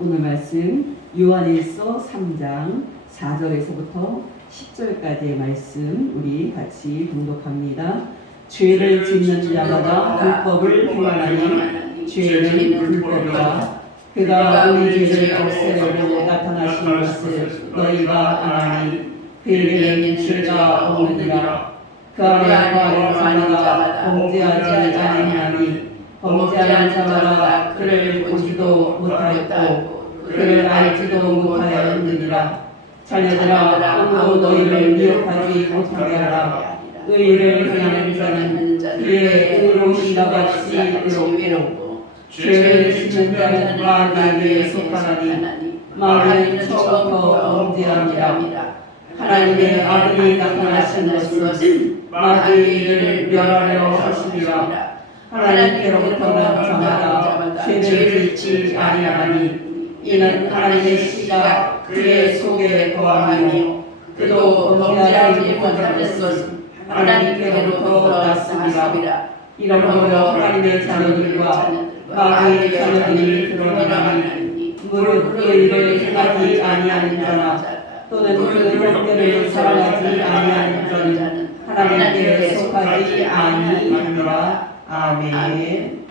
오늘 말씀 요한일서 3장 4절에서부터 10절까지의 말씀 우리 같이 봉독합니다. 죄를 짓는 자마다 불법을 행하나니 죄는 불법이라. 그가 우리 죄를 없애려고 나타나신 것을 너희가 아나니 그에게는 죄가 없느니라. 그 안에 거하는 자마다 범죄하지 아니하니 범죄하는 자마다 그를 보지도 못하였고 그를 알지도 못하였느니라. 자녀들아, 아무도 너희를 미혹하지 못하게 하라. 의를 행하는 자는 그의 의로우신가 같이 의롭고 죄를 짓는 자는 마귀에게 속하나니 마귀는 처음부터 범죄함이라. 하나님의 아들이 나타나신 것은 마귀의 일을 멸하려 하심이라. 하나님께로부터 난 자마다 죄를 짓지 아니하니 이는 하나님의 씨가 그의 속에 거하며 그도 범죄하지 못하는 것은 하나님께로부터 났습니다. 이러므로 하나님의 자녀들과 마귀의 자녀들이 드러나니 무릇 그 일을 행하지 아니하는 자나 또는 그 형제를 사랑하지 아니하는 자는 하나님께 속하지 아니하니라. 아멘.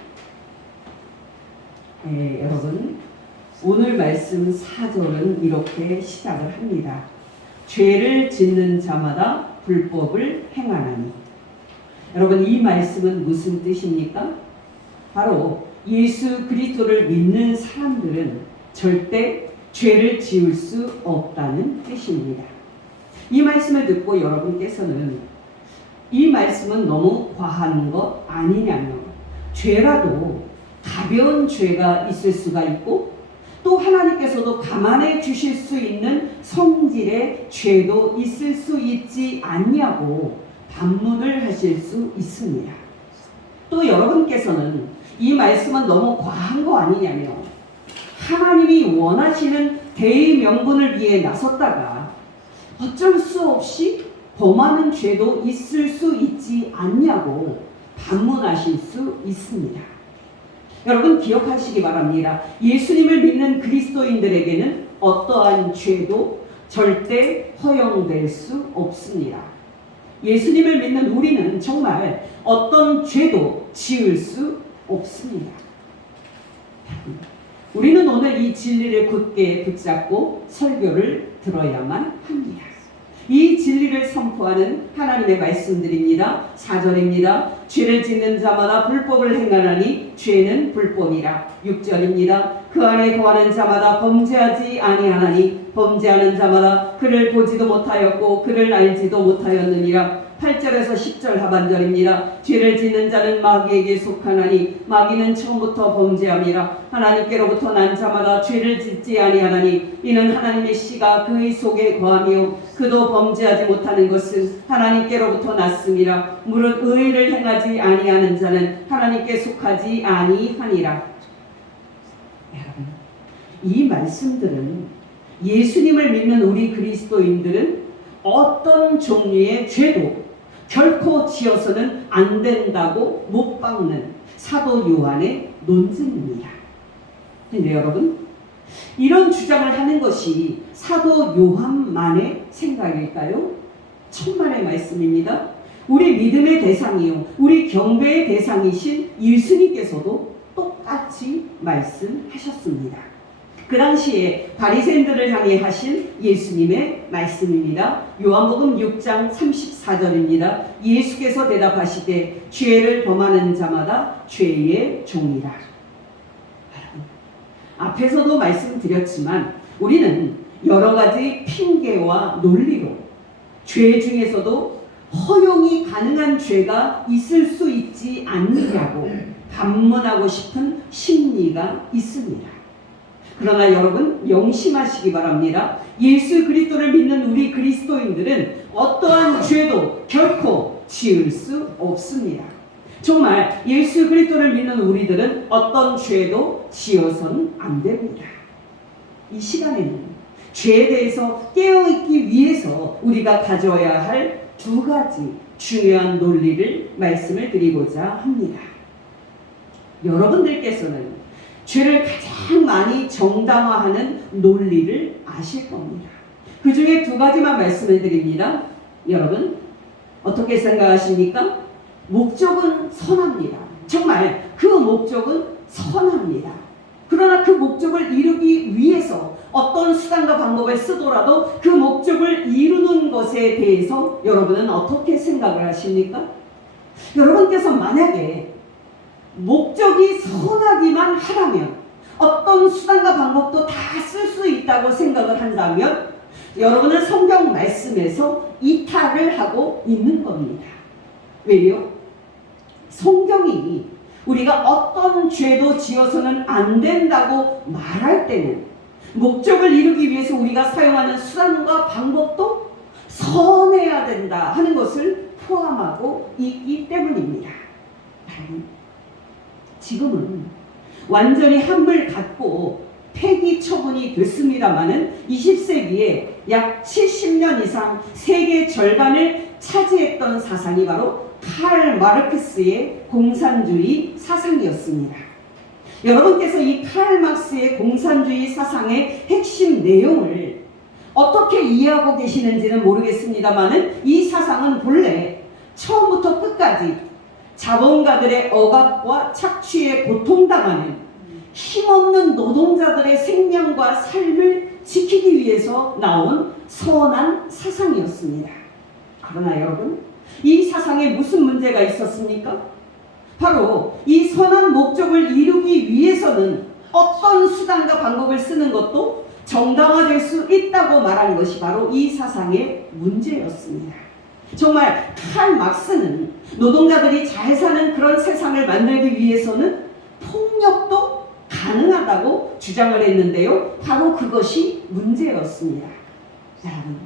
네, 여러분 오늘 말씀 4절은 이렇게 시작을 합니다. 죄를 짓는 자마다 불법을 행하나니. 여러분 이 말씀은 무슨 뜻입니까? 바로 예수 그리스도를 믿는 사람들은 절대 죄를 지을 수 없다는 뜻입니다. 이 말씀을 듣고 여러분께서는 이 말씀은 너무 과한 것 아니냐며, 죄라도 가벼운 죄가 있을 수가 있고 또 하나님께서도 감안해 주실 수 있는 성질의 죄도 있을 수 있지 않냐고 반문을 하실 수 있습니다. 또 여러분께서는 이 말씀은 너무 과한 거 아니냐며, 하나님이 원하시는 대의명분을 위해 나섰다가 어쩔 수 없이 범하는 죄도 있을 수 있지 않냐고 반문하실 수 있습니다. 여러분 기억하시기 바랍니다. 예수님을 믿는 그리스도인들에게는 어떠한 죄도 절대 허용될 수 없습니다. 예수님을 믿는 우리는 정말 어떤 죄도 지을 수 없습니다. 우리는 오늘 이 진리를 굳게 붙잡고 설교를 들어야만 합니다. 이 진리를 선포하는 하나님의 말씀들입니다. 4절입니다. 죄를 짓는 자마다 불법을 행하나니 죄는 불법이라. 6절입니다. 그 안에 거하는 자마다 범죄하지 아니하나니 범죄하는 자마다 그를 보지도 못하였고 그를 알지도 못하였느니라. 8절에서 10절 하반절입니다. 죄를 짓는 자는 마귀에게 속하나니 마귀는 처음부터 범죄함이라. 하나님께로부터 난 자마다 죄를 짓지 아니하나니 이는 하나님의 씨가 그의 속에 거하며 그도 범죄하지 못하는 것은 하나님께로부터 났음이라. 무릇 의를 행하지 아니하는 자는 하나님께 속하지 아니하니라. 여러분, 이 말씀들은 예수님을 믿는 우리 그리스도인들은 어떤 종류의 죄도 결코 지어서는 안 된다고 못 박는 사도 요한의 논증입니다. 그런데 여러분, 이런 주장을 하는 것이 사도 요한만의 생각일까요? 천만의 말씀입니다. 우리 믿음의 대상이요, 우리 경배의 대상이신 예수님께서도 똑같이 말씀하셨습니다. 그 당시에 바리새인들을 향해 하신 예수님의 말씀입니다. 요한복음 6장 34절입니다. 예수께서 대답하시되 죄를 범하는 자마다 죄의 종이라. 앞에서도 말씀드렸지만 우리는 여러 가지 핑계와 논리로 죄 중에서도 허용이 가능한 죄가 있을 수 있지 않느냐고 반문하고 싶은 심리가 있습니다. 그러나 여러분 명심하시기 바랍니다. 예수 그리스도를 믿는 우리 그리스도인들은 어떠한 죄도 결코 지을 수 없습니다. 정말 예수 그리스도를 믿는 우리들은 어떤 죄도 지어서는 안 됩니다. 이 시간에는 죄에 대해서 깨어있기 위해서 우리가 가져야 할 두 가지 중요한 논리를 말씀을 드리고자 합니다. 여러분들께서는 죄를 가장 많이 정당화하는 논리를 아실 겁니다. 그 중에 두 가지만 말씀을 드립니다. 여러분, 어떻게 생각하십니까? 목적은 선합니다. 정말 그 목적은 선합니다. 그러나 그 목적을 이루기 위해서 어떤 수단과 방법을 쓰더라도 그 목적을 이루는 것에 대해서 여러분은 어떻게 생각을 하십니까? 여러분께서 만약에 목적이 선하기만 하다면 어떤 수단과 방법도 다 쓸 수 있다고 생각을 한다면 여러분은 성경 말씀에서 이탈을 하고 있는 겁니다. 왜요? 성경이 우리가 어떤 죄도 지어서는 안 된다고 말할 때는 목적을 이루기 위해서 우리가 사용하는 수단과 방법도 선해야 된다 하는 것을 포함하고 있기 때문입니다. 지금은 완전히 한물 갔고 폐기 처분이 됐습니다마는 20세기에 약 70년 이상 세계 절반을 차지했던 사상이 바로 칼 마르크스의 공산주의 사상이었습니다. 여러분께서 이 칼 마르크스의 공산주의 사상의 핵심 내용을 어떻게 이해하고 계시는지는 모르겠습니다만은 이 사상은 본래 처음부터 끝까지 자본가들의 억압과 착취에 고통당하는 힘없는 노동자들의 생명과 삶을 지키기 위해서 나온 선한 사상이었습니다. 그러나 여러분, 이 사상에 무슨 문제가 있었습니까? 바로 이 선한 목적을 이루기 위해서는 어떤 수단과 방법을 쓰는 것도 정당화될 수 있다고 말한 것이 바로 이 사상의 문제였습니다. 정말 칼 막스는 노동자들이 잘 사는 그런 세상을 만들기 위해서는 폭력도 가능하다고 주장을 했는데요. 바로 그것이 문제였습니다. 여러분,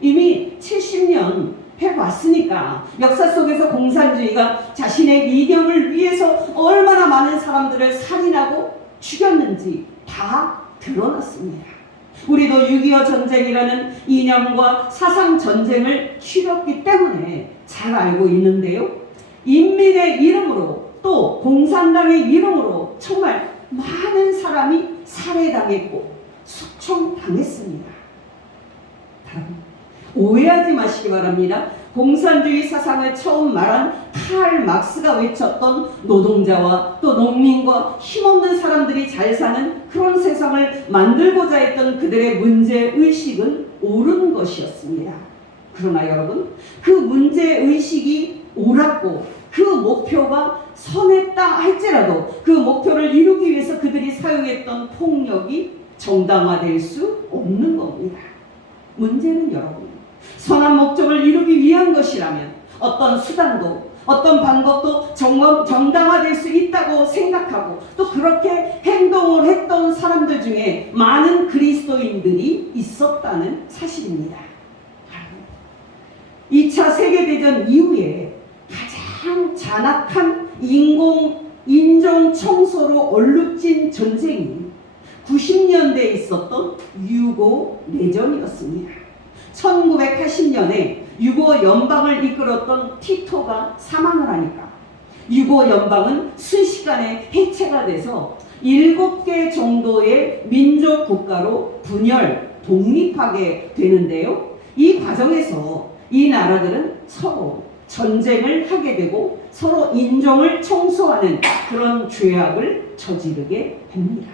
이미 70년 해봤으니까 역사 속에서 공산주의가 자신의 이념을 위해서 얼마나 많은 사람들을 살인하고 죽였는지 다 드러났습니다. 우리도 6.25 전쟁이라는 이념과 사상 전쟁을 치렀기 때문에 잘 알고 있는데요. 인민의 이름으로 또 공산당의 이름으로 정말 많은 사람이 살해당했고 숙청당했습니다. 오해하지 마시기 바랍니다. 공산주의 사상을 처음 말한 칼 막스가 외쳤던 노동자와 또 농민과 힘없는 사람들이 잘 사는 그런 세상을 만들고자 했던 그들의 문제의식은 옳은 것이었습니다. 그러나 여러분, 그 문제의식이 옳았고 그 목표가 선했다 할지라도 그 목표를 이루기 위해서 그들이 사용했던 폭력이 정당화될 수 없는 겁니다. 문제는 여러분, 선한 목적을 이루기 위한 것이라면 어떤 수단도 어떤 방법도 정당화될 수 있다고 생각하고 또 그렇게 행동을 했던 사람들 중에 많은 그리스도인들이 있었다는 사실입니다. 2차 세계대전 이후에 가장 잔악한 인종 청소로 얼룩진 전쟁이 90년대에 있었던 유고 내전이었습니다. 1980년에 유고 연방을 이끌었던 티토가 사망을 하니까 유고 연방은 순식간에 해체가 돼서 7개 정도의 민족 국가로 분열, 독립하게 되는데요. 이 과정에서 이 나라들은 서로 전쟁을 하게 되고 서로 인종을 청소하는 그런 죄악을 저지르게 됩니다.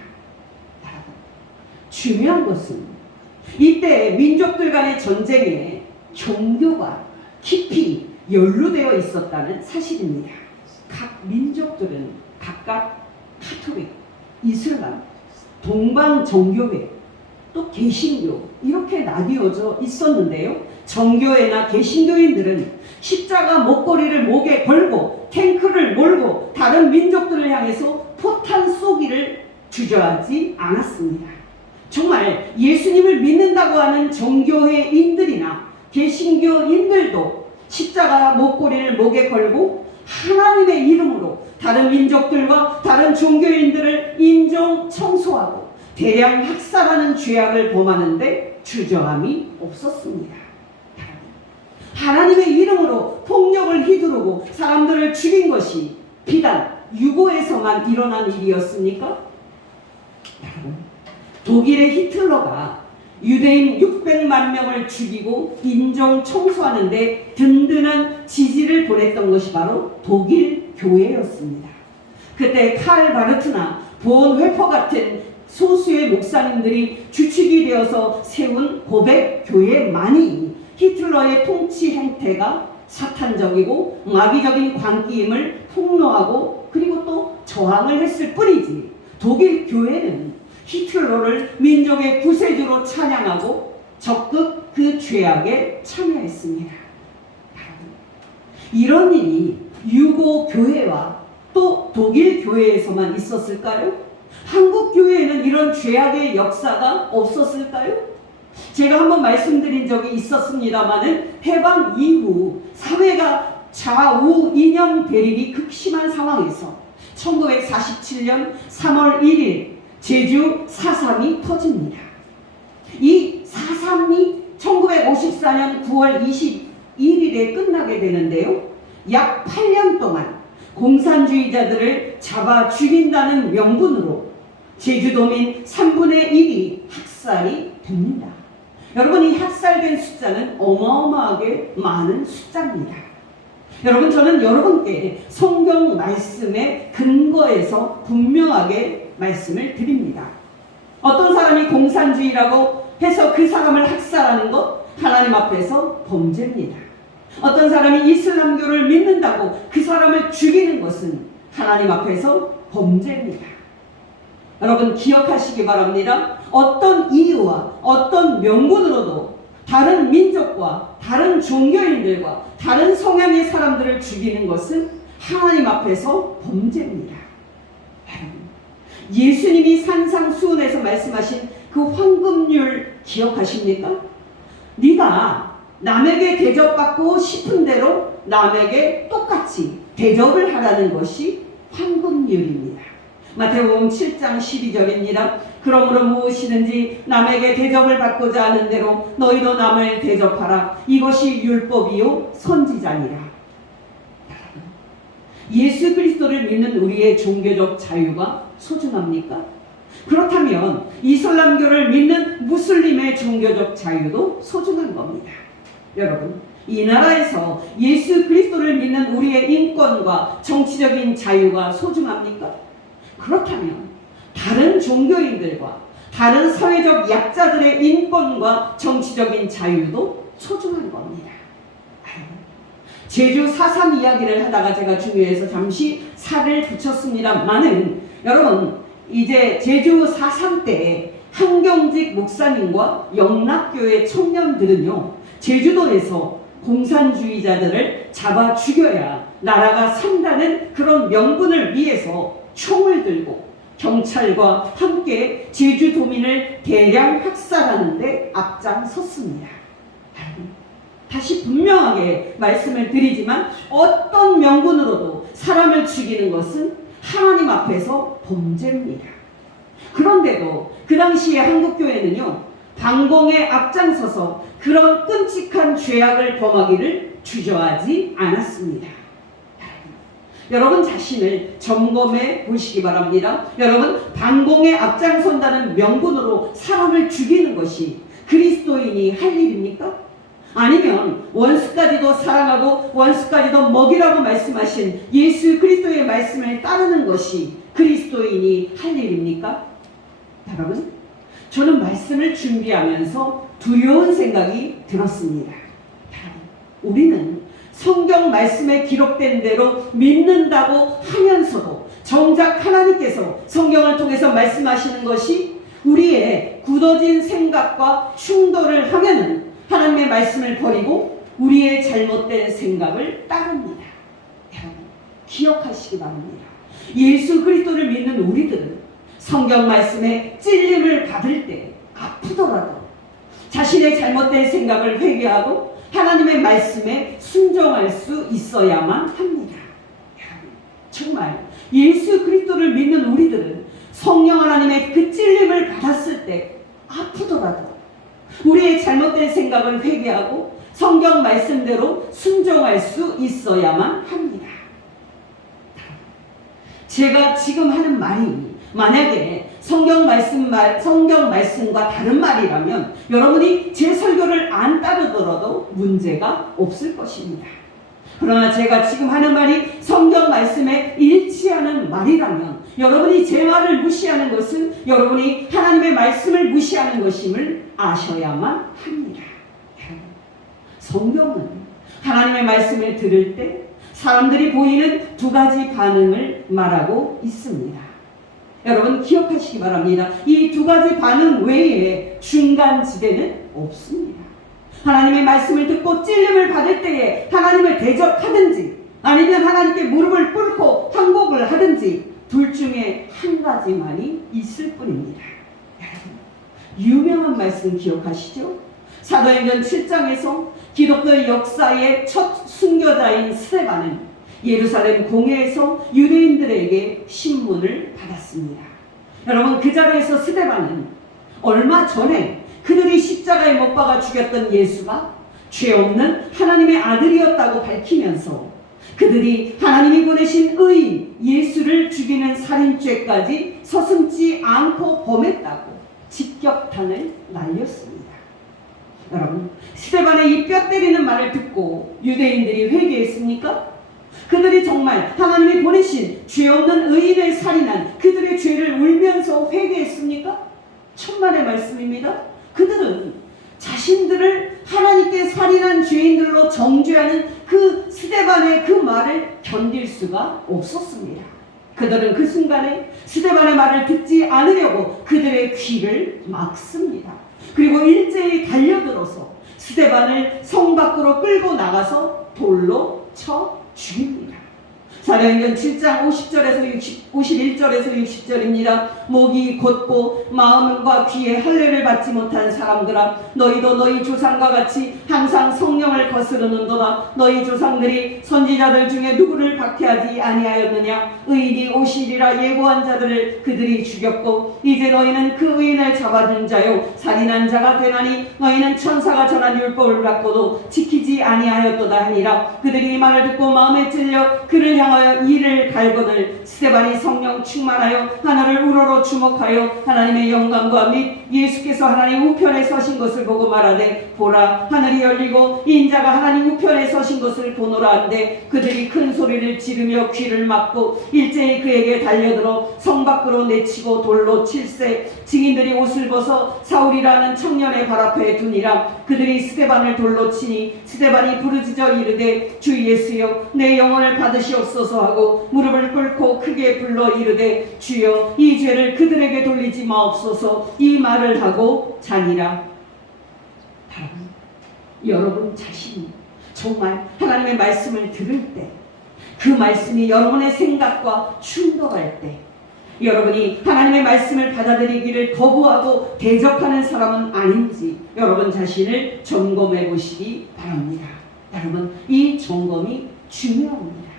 중요한 것은 이때 민족들 간의 전쟁에 종교가 깊이 연루되어 있었다는 사실입니다. 각 민족들은 각각 카톨릭, 이슬람, 동방정교회, 또 개신교 이렇게 나뉘어져 있었는데요. 정교회나 개신교인들은 십자가 목걸이를 목에 걸고 탱크를 몰고 다른 민족들을 향해서 포탄 쏘기를 주저하지 않았습니다. 정말 예수님을 믿는다고 하는 정교회인들이나 개신교인들도 십자가 목걸이를 목에 걸고 하나님의 이름으로 다른 민족들과 다른 종교인들을 인종 청소하고 대량 학살하는 죄악을 범하는데 주저함이 없었습니다. 하나님의 이름으로 폭력을 휘두르고 사람들을 죽인 것이 비단 유고에서만 일어난 일이었습니까? 독일의 히틀러가 유대인 600만 명을 죽이고 인종 청소하는데 든든한 지지를 보냈던 것이 바로 독일 교회였습니다. 그때 칼 바르트나 본 회퍼 같은 소수의 목사님들이 주축이 되어서 세운 고백 교회만이 히틀러의 통치 행태가 사탄적이고 마귀적인 광기임을 폭로하고 그리고 또 저항을 했을 뿐이지, 독일 교회는 히틀러를 민족의 구세주로 찬양하고 적극 그 죄악에 참여했습니다. 이런 일이 유고 교회와 또 독일 교회에서만 있었을까요? 한국 교회에는 이런 죄악의 역사가 없었을까요? 제가 한번 말씀드린 적이 있었습니다마는 해방 이후 사회가 좌우 이념 대립이 극심한 상황에서 1947년 3월 1일 제주 4.3이 터집니다. 이 4.3이 1954년 9월 21일에 끝나게 되는데요. 약 8년 동안 공산주의자들을 잡아 죽인다는 명분으로 제주도민 3분의 1이 학살이 됩니다. 여러분, 이 학살된 숫자는 어마어마하게 많은 숫자입니다. 여러분, 저는 여러분께 성경 말씀의 근거에서 분명하게 말씀을 드립니다. 어떤 사람이 공산주의라고 해서 그 사람을 학살하는 것, 하나님 앞에서 범죄입니다. 어떤 사람이 이슬람교를 믿는다고 그 사람을 죽이는 것은 하나님 앞에서 범죄입니다. 여러분, 기억하시기 바랍니다. 어떤 이유와 어떤 명분으로도 다른 민족과 다른 종교인들과 다른 성향의 사람들을 죽이는 것은 하나님 앞에서 범죄입니다. 예수님이 산상수훈에서 말씀하신 그 황금률 기억하십니까? 네가 남에게 대접받고 싶은 대로 남에게 똑같이 대접을 하라는 것이 황금률입니다. 마태복음 7장 12절입니다. 그러므로 무엇이든지 남에게 대접을 받고자 하는 대로 너희도 남을 대접하라. 이것이 율법이요 선지자니라. 예수 그리스도를 믿는 우리의 종교적 자유가 소중합니까? 그렇다면 이슬람교를 믿는 무슬림의 종교적 자유도 소중한 겁니다. 여러분, 이 나라에서 예수 그리스도를 믿는 우리의 인권과 정치적인 자유가 소중합니까? 그렇다면 다른 종교인들과 다른 사회적 약자들의 인권과 정치적인 자유도 소중한 겁니다. 제주 4.3 이야기를 하다가 제가 중요해서 잠시 살을 붙였습니다만은, 여러분, 이제 제주 4.3 때 한경직 목사님과 영락교회 청년들은요, 제주도에서 공산주의자들을 잡아 죽여야 나라가 산다는 그런 명분을 위해서 총을 들고 경찰과 함께 제주도민을 대량 학살하는 데 앞장섰습니다. 다시 분명하게 말씀을 드리지만 어떤 명분으로도 사람을 죽이는 것은 하나님 앞에서 범죄입니다. 그런데도 그 당시에 한국교회는요, 방공에 앞장서서 그런 끔찍한 죄악을 범하기를 주저하지 않았습니다. 여러분 자신을 점검해 보시기 바랍니다. 여러분, 방공에 앞장선다는 명분으로 사람을 죽이는 것이 그리스도인이 할 일입니까? 아니면 원수까지도 사랑하고 원수까지도 먹이라고 말씀하신 예수 그리스도의 말씀을 따르는 것이 그리스도인이 할 일입니까? 여러분, 저는 말씀을 준비하면서 두려운 생각이 들었습니다. 우리는 성경 말씀에 기록된 대로 믿는다고 하면서도 정작 하나님께서 성경을 통해서 말씀하시는 것이 우리의 굳어진 생각과 충돌을 하면은 하나님의 말씀을 버리고 우리의 잘못된 생각을 따릅니다. 여러분, 기억하시기 바랍니다. 예수 그리스도를 믿는 우리들은 성경 말씀에 찔림을 받을 때 아프더라도 자신의 잘못된 생각을 회개하고 하나님의 말씀에 순종할 수 있어야만 합니다. 정말 예수 그리스도를 믿는 우리들은 성령 하나님의 그 찔림을 받았을 때 아프더라도 우리의 잘못된 생각을 회개하고 성경 말씀대로 순종할 수 있어야만 합니다. 제가 지금 하는 말이 만약에 성경 말씀과 다른 말이라면 여러분이 제 설교를 안 따르더라도 문제가 없을 것입니다. 그러나 제가 지금 하는 말이 성경 말씀에 일치하는 말이라면 여러분이 제 말을 무시하는 것은 여러분이 하나님의 말씀을 무시하는 것임을 아셔야만 합니다. 성경은 하나님의 말씀을 들을 때 사람들이 보이는 두 가지 반응을 말하고 있습니다. 여러분 기억하시기 바랍니다. 이 두 가지 반응 외에 중간 지대는 없습니다. 하나님의 말씀을 듣고 찔림을 받을 때에 하나님을 대적하든지 아니면 하나님께 무릎을 꿇고 항복을 하든지 둘 중에 한 가지만이 있을 뿐입니다. 유명한 말씀 기억하시죠? 사도행전 7장에서 기독교 역사의 첫 순교자인 스데반은 예루살렘 공회에서 유대인들에게 신문을 받았습니다. 여러분 그 자리에서 스데반은 얼마 전에 그들이 십자가에 못 박아 죽였던 예수가 죄 없는 하나님의 아들이었다고 밝히면서 그들이 하나님이 보내신 의인 예수를 죽이는 살인죄까지 서슴지 않고 범했다고 직격탄을 날렸습니다. 여러분 스데반의 이 뼈 때리는 말을 듣고 유대인들이 회개했습니까? 그들이 정말 하나님이 보내신 죄 없는 의인을 살인한 그들의 죄를 울면서 회개했습니까? 천만의 말씀입니다. 그들은 자신들을 하나님께 살인한 죄인들로 정죄하는 그 스데반의 그 말을 견딜 수가 없었습니다. 그들은 그 순간에 스데반의 말을 듣지 않으려고 그들의 귀를 막습니다. 그리고 일제히 달려들어서 스데반을 성 밖으로 끌고 나가서 돌로 쳐 죽입니다. 사도행전 7장 51절에서 60절입니다. 목이 곧고 마음과 귀에 할례를 받지 못한 사람들아 너희도 너희 조상과 같이 항상 성령을 거스르는도다. 너희 조상들이 선지자들 중에 누구를 박해하지 아니하였느냐. 의인이 오시리라 예고한 자들을 그들이 죽였고 이제 너희는 그 의인을 잡아준 자요 살인한 자가 되나니 너희는 천사가 전한 율법을 받고도 지키지 아니하였도다 하니라. 그들이 이 말을 듣고 마음에 찔려 그를 향하여 이를 갈거늘 스데반이 성령 충만하여 하늘을 우러러 주목하여 하나님의 영광과 및 예수께서 하나님 우편에 서신 것을 보고 말하되 보라 하늘이 열리고 인자가 하나님 우편에 서신 것을 보노라 한데 그들이 큰 소리를 지르며 귀를 막고 일제히 그에게 달려들어 성 밖으로 내치고 돌로 칠세. 증인들이 옷을 벗어 사울이라는 청년의 발 앞에 두니라. 그들이 스데반을 돌로 치니 스데반이 부르짖어 이르되 주 예수여 내 영혼을 받으시옵소서 하고 무릎을 꿇고 크게 불러 이르되 주여 이 죄를 그들에게 돌리지 마옵소서 이 말을 하고 자니라. 여러분 자신이 정말 하나님의 말씀을 들을 때 그 말씀이 여러분의 생각과 충돌할 때 여러분이 하나님의 말씀을 받아들이기를 거부하고 대적하는 사람은 아닌지 여러분 자신을 점검해 보시기 바랍니다. 여러분 이 점검이 중요합니다.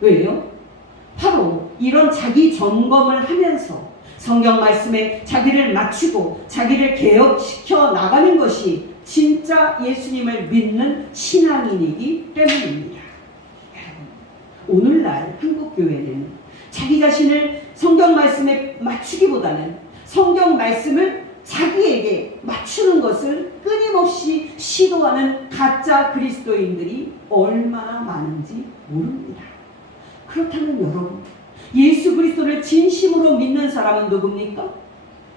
왜요? 바로 이런 자기 점검을 하면서 성경 말씀에 자기를 맞추고 자기를 개혁시켜 나가는 것이 진짜 예수님을 믿는 신앙인이기 때문입니다. 오늘날 한국교회는 자기 자신을 성경 말씀에 맞추기보다는 성경 말씀을 자기에게 맞추는 것을 끊임없이 시도하는 가짜 그리스도인들이 얼마나 많은지 모릅니다. 그렇다면 여러분, 예수 그리스도를 진심으로 믿는 사람은 누굽니까?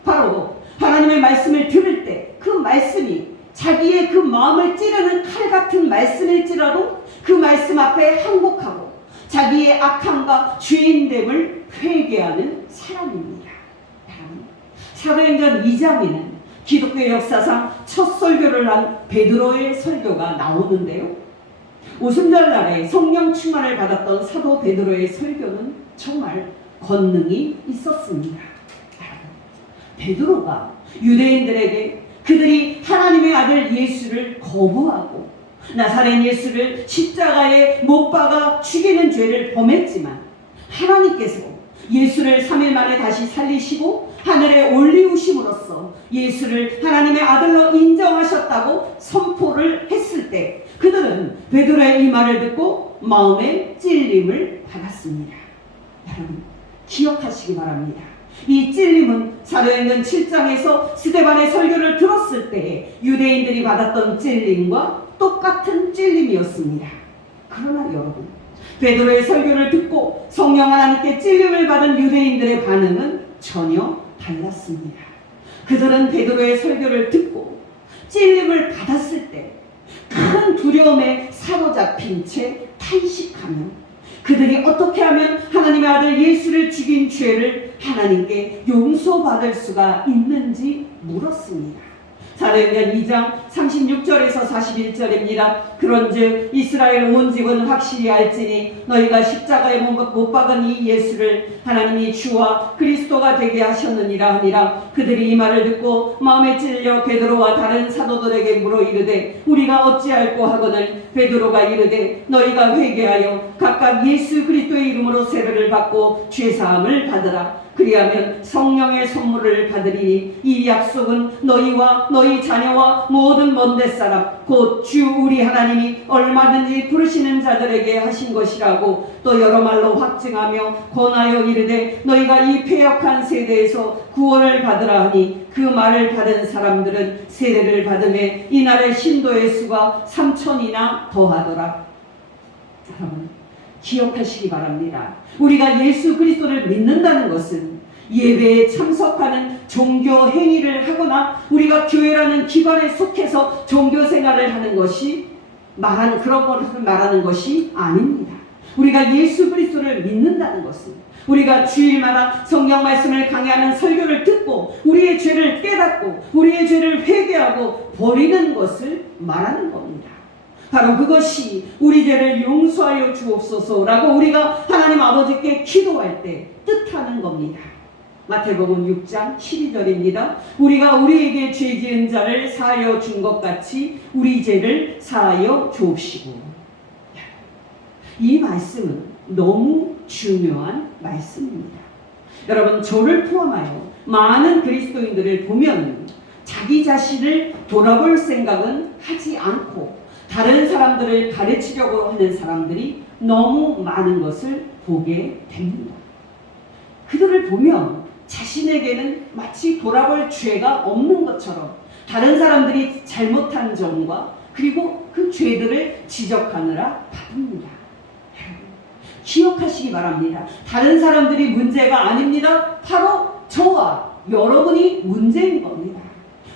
바로 하나님의 말씀을 들을 때 그 말씀이 자기의 그 마음을 찌르는 칼 같은 말씀일지라도 그 말씀 앞에 항복하고 자기의 악함과 죄인됨을 회개하는 사람입니다. 사도행전 2장에는 기독교 역사상 첫 설교를 한 베드로의 설교가 나오는데요. 오순절날에 성령 충만을 받았던 사도 베드로의 설교는 정말 권능이 있었습니다. 베드로가 유대인들에게 그들이 하나님의 아들 예수를 거부하고 나사렛 예수를 십자가에 못 박아 죽이는 죄를 범했지만 하나님께서 예수를 3일 만에 다시 살리시고 하늘에 올리우심으로써 예수를 하나님의 아들로 인정하셨다고 선포를 했을 때 그들은 베드로의 이 말을 듣고 마음에 찔림을 받았습니다. 여러분 기억하시기 바랍니다. 이 찔림은 사도행전 7장에서 스데반의 설교를 들었을 때 유대인들이 받았던 찔림과 똑같은 찔림이었습니다. 그러나 여러분, 베드로의 설교를 듣고 성령 하나님께 찔림을 받은 유대인들의 반응은 전혀 달랐습니다. 그들은 베드로의 설교를 듣고 찔림을 받았을 때 큰 두려움에 사로잡힌 채 탄식하며 그들이 어떻게 하면 하나님의 아들 예수를 죽인 죄를 하나님께 용서받을 수가 있는지 물었습니다. 사도행전 2장 36절에서 41절입니다. 그런즉 이스라엘 온 집은 확실히 알지니 너희가 십자가에 못 박은 이 예수를 하나님이 주와 그리스도가 되게 하셨느니라 하니라. 그들이 이 말을 듣고 마음에 찔려 베드로와 다른 사도들에게 물어 이르되 우리가 어찌할꼬 하거늘 베드로가 이르되 너희가 회개하여 각각 예수 그리스도의 이름으로 세례를 받고 죄사함을 받으라. 그리하면 성령의 선물을 받으리니 이 약속은 너희와 너희 자녀와 모든 먼데 사람 곧 주 우리 하나님이 얼마든지 부르시는 자들에게 하신 것이라고 또 여러 말로 확증하며 권하여 이르되 너희가 이 패역한 세대에서 구원을 받으라 하니 그 말을 받은 사람들은 세례를 받음에 이날의 신도의 수가 3,000이나 더하더라. 여러분, 기억하시기 바랍니다. 우리가 예수 그리스도를 믿는다는 것은 예배에 참석하는 종교 행위를 하거나 우리가 교회라는 기관에 속해서 종교 생활을 하는 것이 그런 것을 말하는 것이 아닙니다. 우리가 예수 그리스도를 믿는다는 것은 우리가 주일마다 성경 말씀을 강의하는 설교를 듣고 우리의 죄를 깨닫고 우리의 죄를 회개하고 버리는 것을 말하는 겁니다. 바로 그것이 우리 죄를 용서하여 주옵소서라고 우리가 하나님 아버지께 기도할 때 뜻하는 겁니다. 마태복음 6장 12절입니다. 우리가 우리에게 죄 지은 자를 사하여 준 것 같이 우리 죄를 사하여 주옵시고. 이 말씀은 너무 중요한 말씀입니다. 여러분, 저를 포함하여 많은 그리스도인들을 보면 자기 자신을 돌아볼 생각은 하지 않고 다른 사람들을 가르치려고 하는 사람들이 너무 많은 것을 보게 됩니다. 그들을 보면 자신에게는 마치 돌아볼 죄가 없는 것처럼 다른 사람들이 잘못한 점과 그리고 그 죄들을 지적하느라 바쁩니다. 기억하시기 바랍니다. 다른 사람들이 문제가 아닙니다. 바로 저와 여러분이 문제인 겁니다.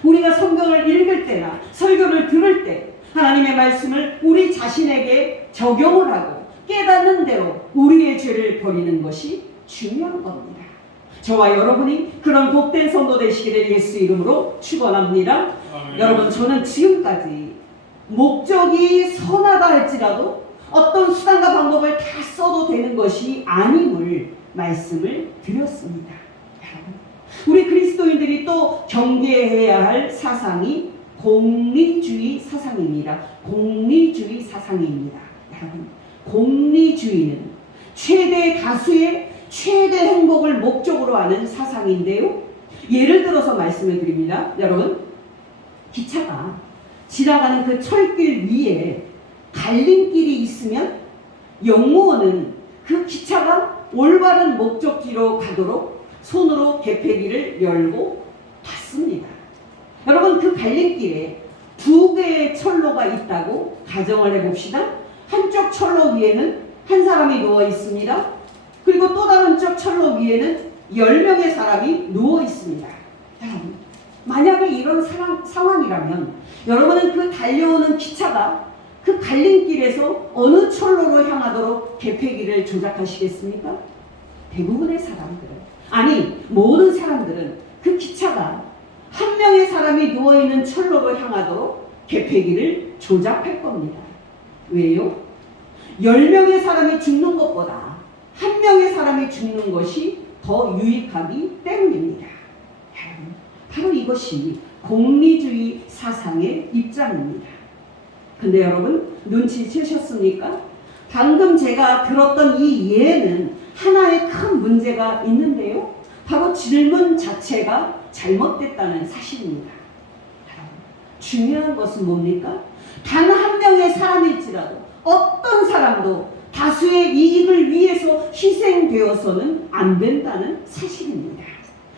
우리가 성경을 읽을 때나 설교를 들을 때 하나님의 말씀을 우리 자신에게 적용을 하고 깨닫는 대로 우리의 죄를 버리는 것이 중요한 겁니다. 저와 여러분이 그런 복된 성도 되시기를 예수 이름으로 축원합니다. 여러분, 저는 지금까지 목적이 선하다 할지라도 어떤 수단과 방법을 다 써도 되는 것이 아님을 말씀을 드렸습니다. 우리 그리스도인들이 또 경계해야 할 사상이 공리주의 사상입니다. 공리주의 사상입니다. 여러분, 공리주의는 최대 다수의 최대 행복을 목적으로 하는 사상인데요. 예를 들어서 말씀을 드립니다. 여러분, 기차가 지나가는 그 철길 위에 갈림길이 있으면 영무원은 그 기차가 올바른 목적지로 가도록 손으로 개폐기를 열고 닫습니다. 여러분, 그 갈림길에 두 개의 철로가 있다고 가정을 해봅시다. 한쪽 철로 위에는 한 사람이 누워 있습니다. 그리고 또 다른 쪽 철로 위에는 10명의 사람이 누워 있습니다. 여러분, 만약에 이런 상황이라면 여러분은 그 달려오는 기차가 그 갈림길에서 어느 철로로 향하도록 개폐기를 조작하시겠습니까? 대부분의 사람들은, 아니 모든 사람들은 그 기차가 한 명의 사람이 누워있는 철로로 향하도록 개폐기를 조작할 겁니다. 왜요? 10명의 사람이 죽는 것보다 한 명의 사람이 죽는 것이 더 유익하기 때문입니다. 바로 이것이 공리주의 사상의 입장입니다. 근데 여러분, 눈치채셨습니까? 방금 제가 들었던 이 예에는 하나의 큰 문제가 있는데요. 바로 질문 자체가 잘못됐다는 사실입니다. 중요한 것은 뭡니까? 단 한 명의 사람일지라도 어떤 사람도 다수의 이익을 위해서 희생되어서는 안 된다는 사실입니다.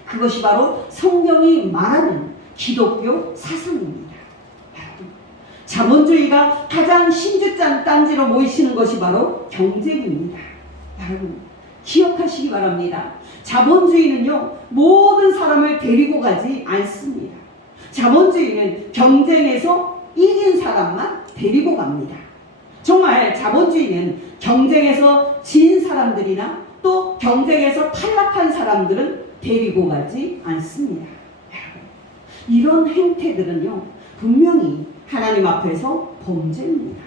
그것이 바로 성경이 말하는 기독교 사상입니다. 자본주의가 가장 신주단지로 모이시는 것이 바로 경쟁입니다. 여러분 기억하시기 바랍니다. 자본주의는요 모든 사람을 데리고 가지 않습니다. 자본주의는 경쟁에서 이긴 사람만 데리고 갑니다. 정말 자본주의는 경쟁에서 진 사람들이나 또 경쟁에서 탈락한 사람들은 데리고 가지 않습니다. 이런 행태들은요 분명히 하나님 앞에서 범죄입니다.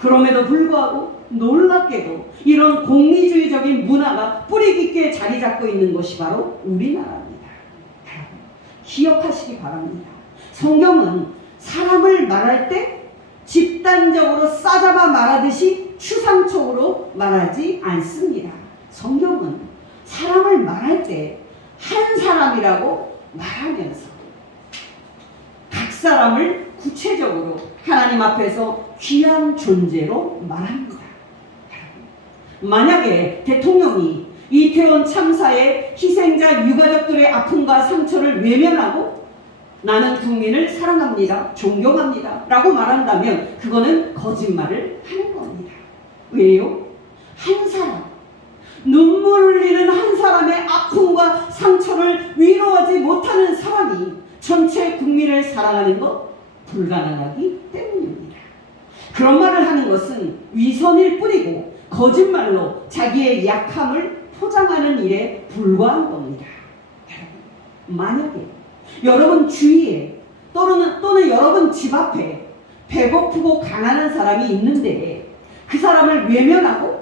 그럼에도 불구하고 놀랍게도 이런 공리주의적인 문화가 뿌리 깊게 자리 잡고 있는 것이 바로 우리나라입니다. 기억하시기 바랍니다. 성경은 사람을 말할 때 집단적으로 싸잡아 말하듯이 추상적으로 말하지 않습니다. 성경은 사람을 말할 때 한 사람이라고 말하면서 각 사람을 구체적으로 하나님 앞에서 귀한 존재로 말합니다. 만약에 대통령이 이태원 참사의 희생자 유가족들의 아픔과 상처를 외면하고 나는 국민을 사랑합니다, 존경합니다 라고 말한다면 그거는 거짓말을 하는 겁니다. 왜요? 한 사람, 눈물을 흘리는 한 사람의 아픔과 상처를 위로하지 못하는 사람이 전체 국민을 사랑하는 것 불가능하기 때문입니다. 그런 말을 하는 것은 위선일 뿐이고 거짓말로 자기의 약함을 포장하는 일에 불과한 겁니다. 만약에 여러분 주위에 또는 여러분 집 앞에 배고프고 가난한 사람이 있는데 그 사람을 외면하고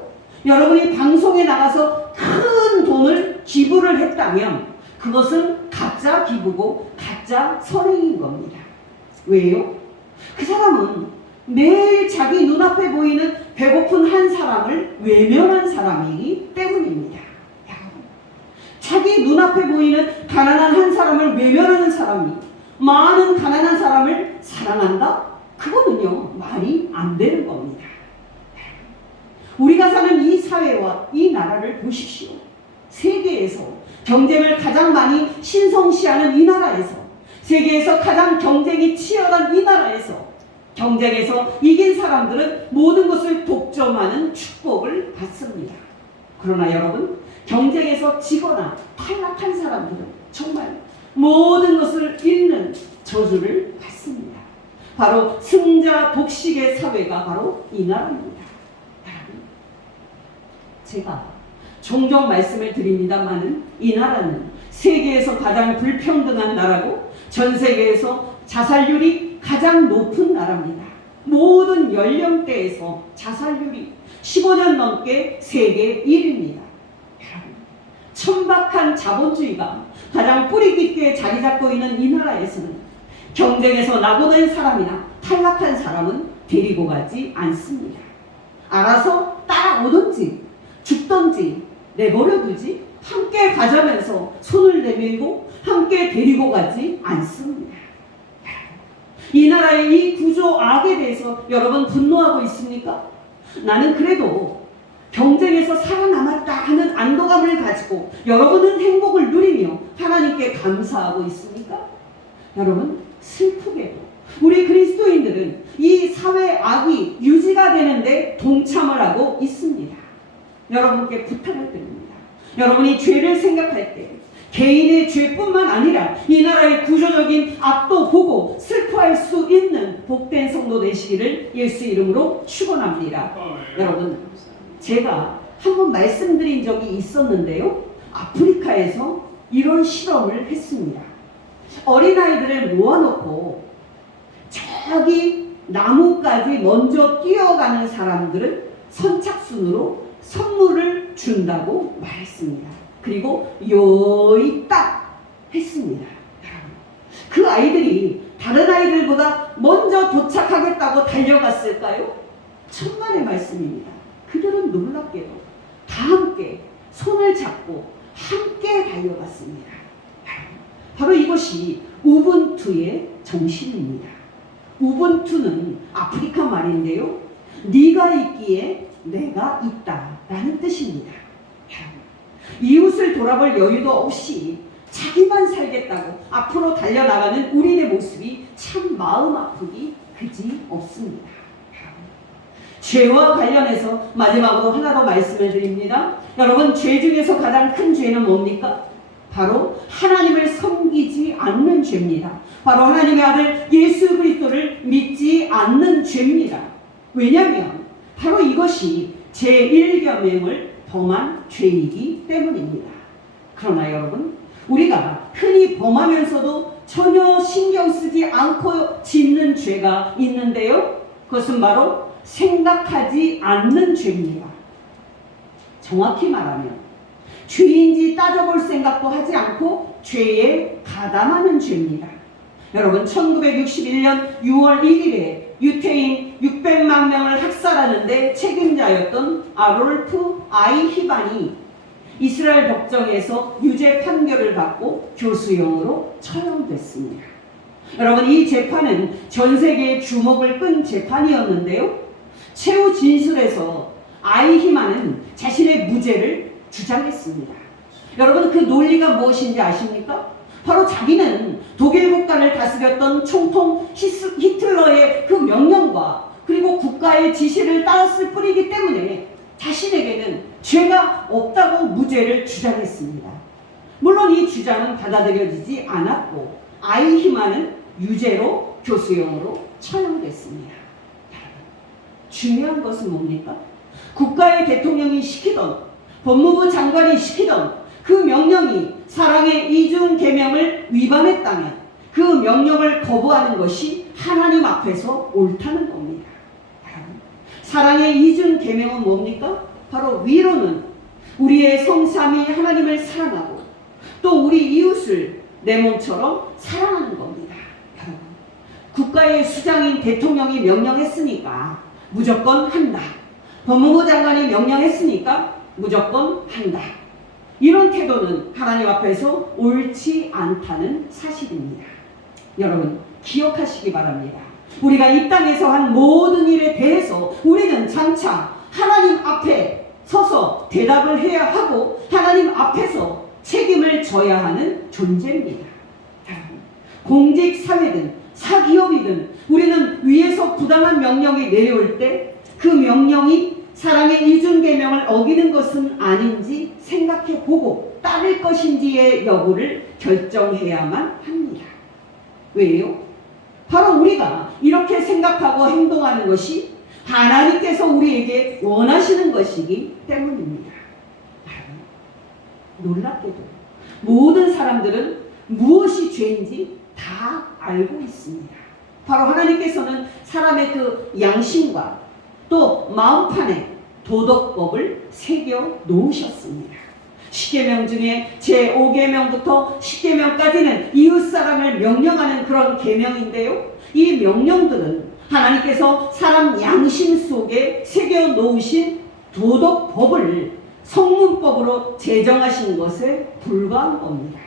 여러분이 방송에 나가서 큰 돈을 기부를 했다면 그것은 가짜 기부고 가짜 선행인 겁니다. 왜요? 그 사람은 매일 자기 눈앞에 보이는 배고픈 한 사람을 외면한 사람이기 때문입니다. 자기 눈앞에 보이는 가난한 한 사람을 외면하는 사람이 많은 가난한 사람을 사랑한다? 그거는요 말이 안 되는 겁니다. 우리가 사는 이 사회와 이 나라를 보십시오. 세계에서 경쟁을 가장 많이 신성시하는 이 나라에서 세계에서 가장 경쟁이 치열한 이 나라에서 경쟁에서 이긴 사람들은 모든 것을 독점하는 축복을 받습니다. 그러나 여러분 경쟁에서 지거나 탈락한 사람들은 정말 모든 것을 잃는 저주를 받습니다. 바로 승자 독식의 사회가 바로 이 나라입니다. 제가 종종 말씀을 드립니다만은 이 나라는 세계에서 가장 불평등한 나라고 전 세계에서 자살률이 가장 높은 나라입니다. 모든 연령대에서 자살률이 15년 넘게 세계 1위입니다. 천박한 자본주의가 가장 뿌리 깊게 자리 잡고 있는 이 나라에서는 경쟁에서 낙오된 사람이나 탈락한 사람은 데리고 가지 않습니다. 알아서 따라오든지 죽든지 내버려두지 함께 가자면서 손을 내밀고 함께 데리고 가지 않습니다. 이 나라의 이 구조 악에 대해서 여러분 분노하고 있습니까? 나는 그래도 경쟁에서 살아남았다 하는 안도감을 가지고 여러분은 행복을 누리며 하나님께 감사하고 있습니까? 여러분 슬프게도 우리 그리스도인들은 이 사회 악이 유지가 되는데 동참을 하고 있습니다. 여러분께 부탁을 드립니다. 여러분이 죄를 생각할 때 개인의 죄뿐만 아니라 이 나라의 구조적인 악도 보고 슬퍼할 수 있는 복된 성도 되시기를 예수 이름으로 축원합니다. 여러분 제가 한번 말씀드린 적이 있었는데요. 아프리카에서 이런 실험을 했습니다. 어린아이들을 모아놓고 저기 나무까지 먼저 뛰어가는 사람들은 선착순으로 선물을 준다고 말했습니다. 그리고 요이 딱 했습니다. 그 아이들이 다른 아이들보다 먼저 도착하겠다고 달려갔을까요? 천만의 말씀입니다. 그들은 놀랍게도 다 함께 손을 잡고 함께 달려갔습니다. 바로 이것이 우분투의 정신입니다. 우분투는 아프리카 말인데요. 네가 있기에 내가 있다라는 뜻입니다. 이웃을 돌아볼 여유도 없이 자기만 살겠다고 앞으로 달려나가는 우리의 모습이 참 마음 아프기 그지 없습니다. 죄와 관련해서 마지막으로 하나 더 말씀을 드립니다. 여러분, 죄 중에서 가장 큰 죄는 뭡니까? 바로 하나님을 섬기지 않는 죄입니다. 바로 하나님의 아들 예수 그리스도를 믿지 않는 죄입니다. 왜냐하면 바로 이것이 제1계명을 범한 죄이기 때문입니다. 그러나 여러분, 우리가 흔히 범하면서도 전혀 신경 쓰지 않고 짓는 죄가 있는데요. 그것은 바로 생각하지 않는 죄입니다. 정확히 말하면 죄인지 따져볼 생각도 하지 않고 죄에 가담하는 죄입니다. 여러분, 1961년 6월 1일에 유태인 600만 명을 학살하는데 책임자였던 아롤프 아이히반이 이스라엘 법정에서 유죄 판결을 받고 교수형으로 처형됐습니다. 여러분, 이 재판은 전 세계의 주목을 끈 재판이었는데요. 최후 진술에서 아이히만은 자신의 무죄를 주장했습니다. 여러분, 그 논리가 무엇인지 아십니까? 바로 자기는 독일 국가를 다스렸던 총통 히틀러의 그 명령과 그리고 국가의 지시를 따랐을 뿐이기 때문에 자신에게는 죄가 없다고 무죄를 주장했습니다. 물론 이 주장은 받아들여지지 않았고 아이히만은 유죄로 교수형으로 처형됐습니다. 중요한 것은 뭡니까? 국가의 대통령이 시키던 법무부 장관이 시키던 그 명령이 사랑의 이중 계명을 위반했다면 그 명령을 거부하는 것이 하나님 앞에서 옳다는 겁니다. 사랑의 이중 계명은 뭡니까? 바로 위로는 우리의 성삼위 하나님을 사랑하고 또 우리 이웃을 내 몸처럼 사랑하는 겁니다. 국가의 수장인 대통령이 명령했으니까 무조건 한다. 법무부 장관이 명령했으니까 무조건 한다. 이런 태도는 하나님 앞에서 옳지 않다는 사실입니다. 여러분, 기억하시기 바랍니다. 우리가 이 땅에서 한 모든 일에 대해서 우리는 장차 하나님 앞에 서서 대답을 해야 하고 하나님 앞에서 책임을 져야 하는 존재입니다. 공직 사회든 사기업이든 우리는 위에서 부당한 명령이 내려올 때 그 명령이 사랑의 이중계명을 어기는 것은 아닌지 생각해보고 따를 것인지의 여부를 결정해야만 합니다. 왜요? 바로 우리가 이렇게 생각하고 행동하는 것이 하나님께서 우리에게 원하시는 것이기 때문입니다. 놀랍게도 모든 사람들은 무엇이 죄인지 다 알고 있습니다. 바로 하나님께서는 사람의 그 양심과 또 마음판에 도덕법을 새겨 놓으셨습니다. 10계명 중에 제5계명부터 10계명까지는 이웃사랑을 명령하는 그런 계명인데요. 이 명령들은 하나님께서 사람 양심 속에 새겨 놓으신 도덕법을 성문법으로 제정하신 것에 불과한 겁니다.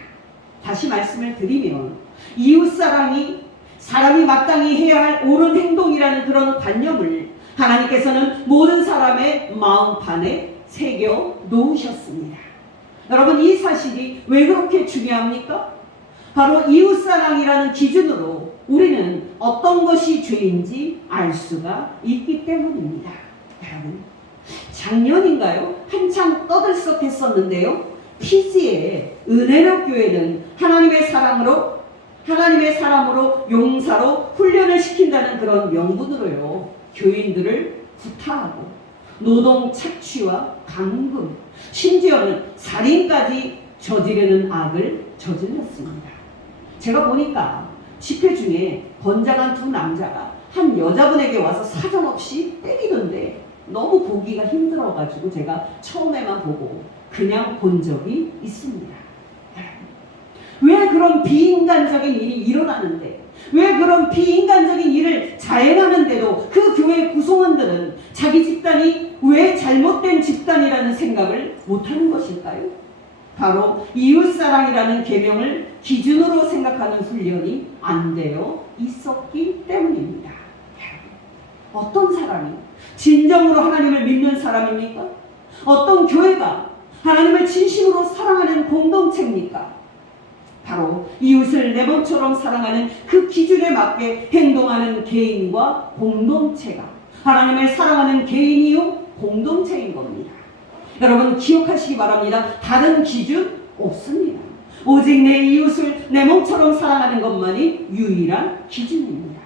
다시 말씀을 드리면 이웃사랑이 사람이 마땅히 해야 할 옳은 행동이라는 그런 관념을 하나님께서는 모든 사람의 마음판에 새겨 놓으셨습니다. 여러분, 이 사실이 왜 그렇게 중요합니까? 바로 이웃사랑이라는 기준으로 우리는 어떤 것이 죄인지 알 수가 있기 때문입니다. 여러분, 작년인가요? 한창 떠들썩했었는데요. 피지의 은혜로 교회는 하나님의 사람으로 용사로 훈련을 시킨다는 그런 명분으로요. 교인들을 구타하고 노동 착취와 감금, 심지어는 살인까지 저지르는 악을 저질렀습니다. 제가 보니까 집회 중에 건장한 두 남자가 한 여자분에게 와서 사정없이 때리던데 너무 보기가 힘들어가지고 제가 처음에만 보고 그냥 본 적이 있습니다. 왜 그런 비인간적인 일이 일어나는데, 왜 그런 비인간적인 일을 자행하는데도 그 교회 구성원들은 자기 집단이 왜 잘못된 집단이라는 생각을 못하는 것일까요? 바로 이웃사랑이라는 계명을 기준으로 생각하는 훈련이 안 되어 있었기 때문입니다. 어떤 사람이 진정으로 하나님을 믿는 사람입니까? 어떤 교회가 하나님을 진심으로 사랑하는 공동체입니까? 바로 이웃을 내 몸처럼 사랑하는 그 기준에 맞게 행동하는 개인과 공동체가 하나님을 사랑하는 개인이요 공동체인 겁니다. 여러분 기억하시기 바랍니다. 다른 기준 없습니다. 오직 내 이웃을 내 몸처럼 사랑하는 것만이 유일한 기준입니다.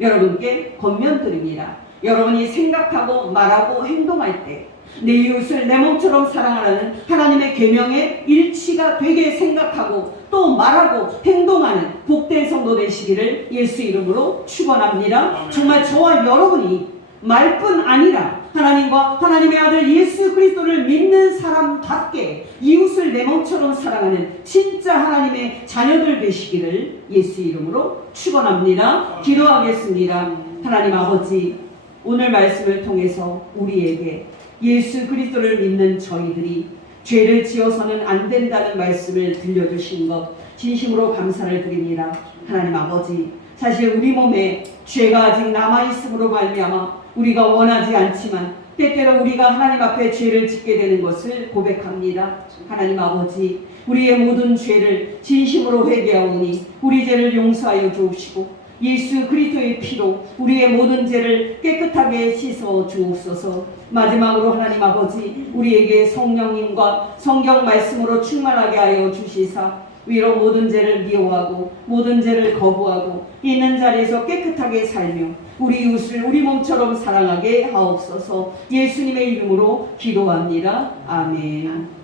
여러분께 권면드립니다. 여러분이 생각하고 말하고 행동할 때 내 이웃을 내 몸처럼 사랑하라는 하나님의 계명에 일치가 되게 생각하고 또 말하고 행동하는 복된 성도 되시기를 예수 이름으로 축원합니다. 정말 저와 여러분이 말뿐 아니라 하나님과 하나님의 아들 예수 그리스도를 믿는 사람답게 이웃을 내 몸처럼 사랑하는 진짜 하나님의 자녀들 되시기를 예수 이름으로 축원합니다. 기도하겠습니다. 하나님 아버지, 오늘 말씀을 통해서 우리에게 예수 그리스도를 믿는 저희들이 죄를 지어서는 안 된다는 말씀을 들려주신 것 진심으로 감사를 드립니다. 하나님 아버지, 사실 우리 몸에 죄가 아직 남아있음으로 말미암아 우리가 원하지 않지만 때때로 우리가 하나님 앞에 죄를 짓게 되는 것을 고백합니다. 하나님 아버지, 우리의 모든 죄를 진심으로 회개하오니 우리 죄를 용서하여 주옵시고 예수 그리스도의 피로 우리의 모든 죄를 깨끗하게 씻어 주옵소서. 마지막으로 하나님 아버지, 우리에게 성령님과 성경 말씀으로 충만하게 하여 주시사 위로 모든 죄를 미워하고 모든 죄를 거부하고 있는 자리에서 깨끗하게 살며 우리 이웃을 우리 몸처럼 사랑하게 하옵소서. 예수님의 이름으로 기도합니다. 아멘.